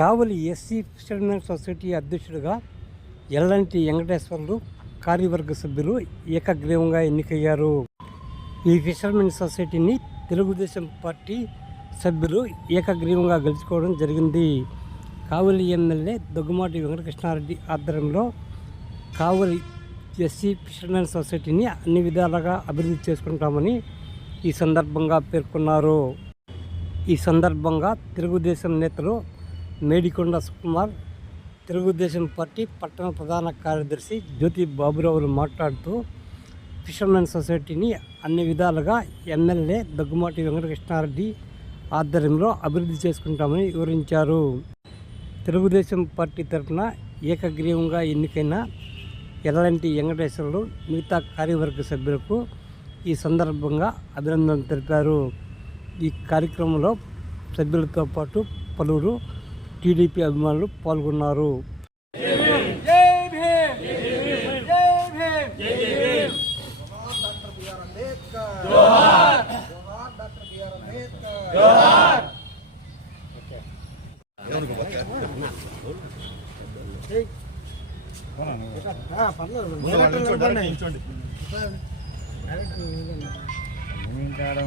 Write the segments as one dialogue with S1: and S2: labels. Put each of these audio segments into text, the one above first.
S1: కావలి SC fishermen society అధ్యక్షుడిగా ఎల్లంటి వెంకటేశ్వర్లు కార్యవర్గ సభ్యులు ఏకగ్రీవంగా ఎన్నికయ్యారు. ఈ ఫిషర్మెన్ సొసైటీని తెలుగుదేశం పార్టీ సభ్యులు ఏకగ్రీవంగా గెలుచుకోవడం జరిగింది. కావలి ఎమ్మెల్యే దగ్గుమాటి వెంకటకృష్ణారెడ్డి ఆధ్వర్యంలో కావలి ఎస్సీ ఫిషర్మెన్ సొసైటీని అన్ని విధాలుగా అభివృద్ధి చేసుకుంటామని ఈ సందర్భంగా పేర్కొన్నారు. ఈ సందర్భంగా తెలుగుదేశం నేతలు మేడికొండ సుకుమార్ తెలుగుదేశం పార్టీ పట్టణ ప్రధాన కార్యదర్శి జ్యోతి బాబురావులు మాట్లాడుతూ ఫిషర్మెన్ సొసైటీని అన్ని విధాలుగా ఎమ్మెల్యే దగ్గుమాటి వెంకటకృష్ణారెడ్డి ఆధ్వర్యంలో అభివృద్ధి చేసుకుంటామని వివరించారు. తెలుగుదేశం పార్టీ తరఫున ఏకగ్రీవంగా ఎన్నికైన ఎర్రంటి వెంకటేశ్వర్లు మిగతా కార్యవర్గ సభ్యులకు ఈ సందర్భంగా అభినందనలు తెలిపారు. ఈ కార్యక్రమంలో సభ్యులతో పాటు పలువురు టీడీపీ అభిమానులు పాల్గొన్నారు.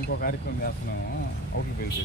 S2: ఇంకో కార్యక్రమం చేస్తున్నాము.
S3: అవుట్కి వెళ్ళి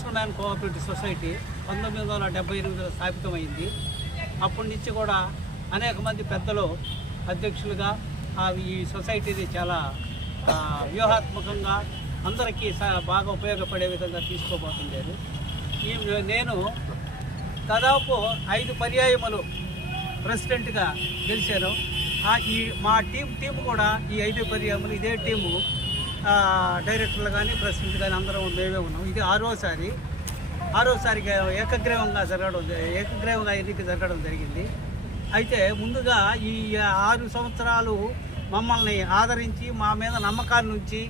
S3: మ్యాన్ కోఆపరేటివ్ సొసైటీ పంతొమ్మిది వందల డెబ్బై ఎనిమిదిలో స్థాపితమైంది. అప్పటి నుంచి కూడా అనేక మంది పెద్దలు అధ్యక్షులుగా ఈ సొసైటీని చాలా వ్యూహాత్మకంగా అందరికీ స- బాగా ఉపయోగపడే విధంగా తీసుకోబోతుండేది. ఈ నేను దాదాపు ఐదు పర్యాయములు ప్రెసిడెంట్గా గెలిచాను. ఈ మా టీం టీం కూడా ఈ ఐదు పర్యాయములు ఇదే టీము డైరెక్టర్లు కానీ ప్రెసిడెంట్ కానీ అందరం మేమే ఉన్నాం. ఇది ఆరోసారి ఆరోసారిగా ఏకగ్రీవంగా జరగడం ఏకగ్రీవంగా ఎన్నిక జరగడం జరిగింది. అయితే ముందుగా ఈ ఆరు సంవత్సరాలు మమ్మల్ని ఆదరించి మా మీద నమ్మకాన్ని ఉంచి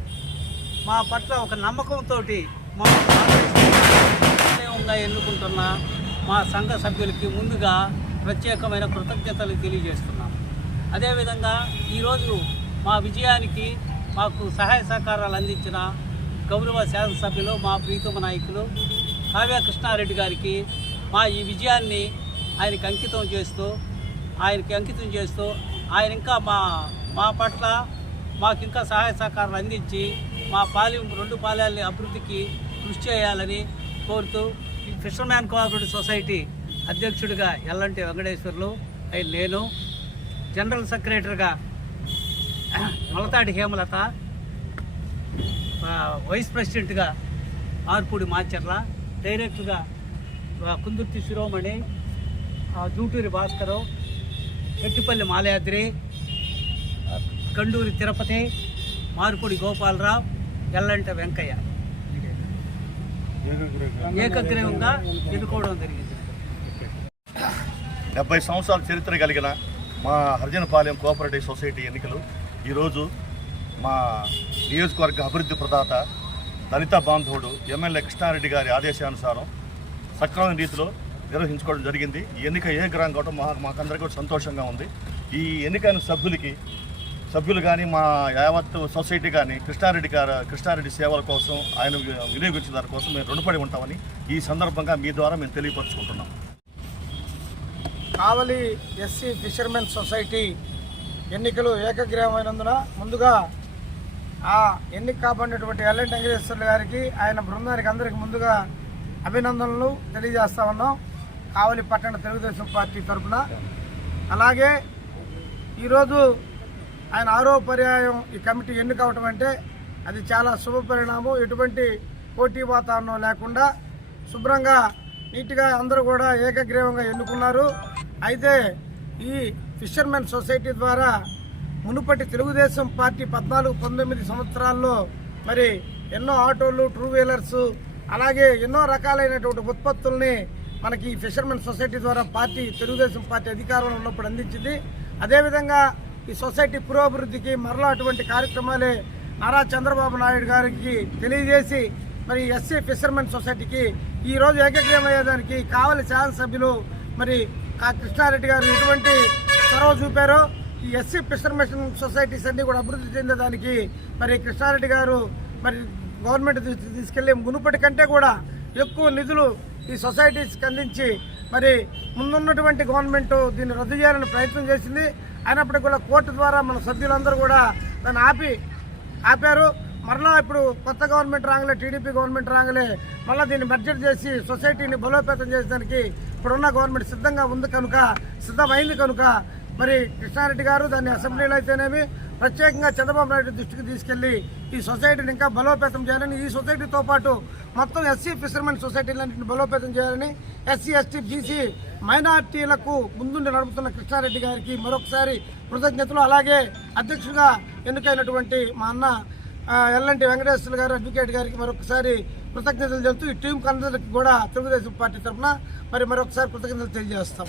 S3: మా పట్ల ఒక నమ్మకంతో మమ్మల్ని ఎన్నుకుంటున్న మా సంఘ సభ్యులకి ముందుగా ప్రత్యేకమైన కృతజ్ఞతలు తెలియజేస్తున్నాం. అదేవిధంగా ఈరోజు మా విజయానికి మాకు సహాయ సహకారాలు అందించిన గౌరవ శాసనసభ్యులు మా ప్రీతమ నాయకులు కావ్య కృష్ణారెడ్డి గారికి మా ఈ విజయాన్ని ఆయనకి అంకితం చేస్తూ ఆయనకి అంకితం చేస్తూ ఆయన ఇంకా మా మా పట్ల మాకు ఇంకా సహాయ సహకారాలు అందించి మా పాలెం రెండు పాలెల్ని అభివృద్ధికి కృషి చేయాలని కోరుతూ ఈ ఫిషర్మ్యాన్ కోఆపరేటివ్ సొసైటీ అధ్యక్షుడిగా ఎల్లంటి వెంకటేశ్వర్లు అయి నేను జనరల్ సెక్రటరీగా మలతాటి హేమలత వైస్ ప్రెసిడెంట్గా ఆర్పూడి మాచర్ల డైరెక్టర్గా కుందుర్తి శిరోమణి జూటూరి భాస్కరు చెట్టిపల్లి మాలయాద్రి కండూరి తిరుపతి మార్పుడి గోపాలరావు ఎల్లంట వెంకయ్య. ఏకగ్రీవంగా ఎన్నుకోవడం జరిగింది.
S4: డెబ్బై సంవత్సరాల చరిత్ర కలిగిన మా హరిజనపాలెం కోఆపరేటివ్ సొసైటీ ఎన్నికలు ఈరోజు మా నియోజకవర్గ అభివృద్ధి ప్రదాత దళిత బాంధవుడు ఎమ్మెల్యే కృష్ణారెడ్డి గారి ఆదేశానుసారం సక్రమైన రీతిలో నిర్వహించుకోవడం జరిగింది. ఈ ఎన్నిక ఏ గ్రహం కావడం మా మాకందరికీ కూడా సంతోషంగా ఉంది. ఈ ఎన్నికైన సభ్యులకి సభ్యులు కానీ మా యావత్ సొసైటీ కానీ కృష్ణారెడ్డి గారు కృష్ణారెడ్డి సేవల కోసం ఆయన వినియోగించిన దాని కోసం మేము రుణపడి ఉంటామని ఈ సందర్భంగా మీ ద్వారా మేము తెలియపరుచుకుంటున్నాం.
S5: కావలి ఎస్సీ ఫిషర్మెన్ సొసైటీ ఎన్నికలు ఏకగ్రీవమైనందున ముందుగా ఆ ఎన్నిక కాబడినటువంటి ఎల్ఎన్ వెంకటేశ్వర్లు గారికి ఆయన బృందానికి అందరికి ముందుగా అభినందనలు తెలియజేస్తా ఉన్నాం. కావలి పట్టణ తెలుగుదేశం పార్టీ తరఫున అలాగే ఈరోజు ఆయన ఆరో పర్యాయం ఈ కమిటీ ఎన్నిక అవటం అంటే అది చాలా శుభ పరిణామం. ఎటువంటి పోటీ వాతావరణం లేకుండా శుభ్రంగా నీట్గా అందరూ కూడా ఏకగ్రీవంగా ఎన్నుకున్నారు. అయితే ఈ ఫిషర్మెన్ సొసైటీ ద్వారా మునుపటి తెలుగుదేశం పార్టీ పద్నాలుగు పంతొమ్మిది సంవత్సరాల్లో మరి ఎన్నో ఆటోలు టూ వీలర్స్ అలాగే ఎన్నో రకాలైనటువంటి ఉత్పత్తుల్ని మనకి ఫిషర్మెన్ సొసైటీ ద్వారా పార్టీ తెలుగుదేశం పార్టీ అధికారంలో ఉన్నప్పుడు అందించింది. అదేవిధంగా ఈ సొసైటీ పురోభివృద్ధికి మరలా అటువంటి కార్యక్రమాలే నారా చంద్రబాబు నాయుడు గారికి తెలియజేసి మరి ఎస్సీ ఫిషర్మెన్ సొసైటీకి ఈరోజు ఏకగ్రీవం అయ్యేదానికి కావలి శాసనసభ్యులు మరి కా- కృష్ణారెడ్డి గారు ఎటువంటి చొరవ చూపారో. ఈ ఎస్సీ ఫిషర్మెన్ సొసైటీస్ అన్ని కూడా అభివృద్ధి చెందేదానికి మరి కృష్ణారెడ్డి గారు మరి గవర్నమెంట్ దృష్టికి తీసుకెళ్ళి మునుపటి కంటే కూడా ఎక్కువ నిధులు ఈ సొసైటీస్కి అందించి మరి ముందున్నటువంటి గవర్నమెంట్ దీన్ని రద్దు చేయాలని ప్రయత్నం చేసింది. అయినప్పటికీ కూడా కోర్టు ద్వారా మన సభ్యులందరూ కూడా దాన్ని ఆపి ఆపారు. మరలా ఇప్పుడు కొత్త గవర్నమెంట్ రాగలే టీడీపీ గవర్నమెంట్ రాగలే. మళ్ళీ దీన్ని బడ్జెట్ చేసి సొసైటీని బలోపేతం చేసేదానికి ఇప్పుడున్న గవర్నమెంట్ సిద్ధంగా ఉంది కనుక సిద్ధమైంది కనుక మరి కృష్ణారెడ్డి గారు దాన్ని అసెంబ్లీలో అయితేనేమి ప్రత్యేకంగా చంద్రబాబు నాయుడు దృష్టికి తీసుకెళ్ళి ఈ సొసైటీని ఇంకా బలోపేతం చేయాలని ఈ సొసైటీతో పాటు మొత్తం ఎస్సీ ఫిషర్మెన్ సొసైటీలన్నింటిని బలోపేతం చేయాలని ఎస్సీ ఎస్టీ బీసీ మైనార్టీలకు ముందుండి నడుపుతున్న కృష్ణారెడ్డి గారికి మరొకసారి కృతజ్ఞతలు. అలాగే అధ్యక్షుడిగా ఎన్నికైనటువంటి మా అన్న ఆ, ఎల్లంటి వెంకటేశ్వర గారు అడ్వకేట్ గారికి మరొకసారి కృతజ్ఞతలు చెబుతూ ఈ టీం అందరికి కూడా తెలుగుదేశం పార్టీ తరఫున మరి మరొకసారి కృతజ్ఞతలు తెలియజేస్తాం.